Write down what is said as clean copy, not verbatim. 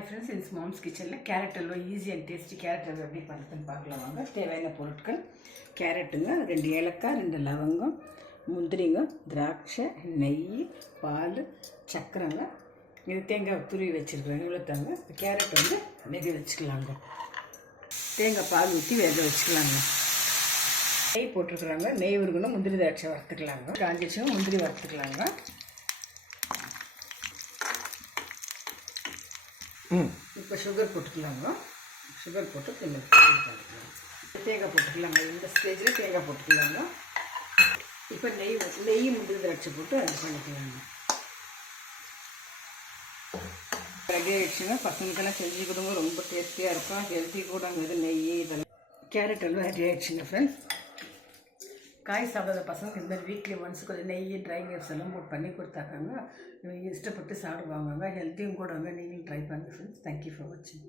Hi friends, இன்ஸ் moms கிச்சனில் carrot halwa easy and tasty carrot halwa எப்படி பண்ணுறதுன்னு பார்க்கலாம் வாங்க. தேவையான பொருட்கள்: கேரட்டுங்க, 2 ஏலக்காய், 2 லவங்கம், முந்திரிங்க, திராட்சை, நெய், பால், சக்கரைங்க. இது தேங்காய் துருவி வச்சுருக்குறாங்க. இவ்வளோ தாங்க. கேரட் வேக வச்சுக்கலாங்க. தேங்காய் பால் ஊற்றி வேக வச்சுக்கலாங்க. நெய் போட்டிருக்குறாங்க. நெய் உருகணும். முந்திரி திராட்சை வறுத்துக்கலாங்க. காஞ்சிச்சுங்க முந்திரி வறுத்துக்கலாங்க. இப்போ சுகர் போட்டுக்கலாங்க. சுகர் போட்டு தேங்காய் போட்டுக்கலாங்க. இந்த ஸ்டேஜில் தேங்காய் போட்டுக்கலாங்க. இப்போ நெய் முந்திரி திராட்சை போட்டு அது பண்ணிக்கலாங்க. ரெடி ஆகிடுச்சுங்க. பசங்களுக்கெல்லாம் செஞ்சு கொடுங்க. ரொம்ப டேஸ்டியாக இருக்கும். ஹெல்த்தி கூட இது நெய் இதெல்லாம். கேரட் எல்லாம் ரெடி ஆகிடுச்சுங்க ஃப்ரெண்ட்ஸ். காய் சாப்பிடாத பசங்களுக்கு இந்த மாதிரி வீக்லி ஒன்ஸ் கொஞ்சம் நெய், ட்ரை கிரேப்ஸ் எல்லாம் போட்டு பண்ணி கொடுத்தாக்காங்க இவங்க இஷ்டப்பட்டு சாப்பிடுவாங்க. ஹெல்த்தியும் கூட நீங்களும் ட்ரை பண்ணுங்கள் ஃப்ரெண்ட்ஸ். தேங்க்யூ ஃபார் வாட்சிங்.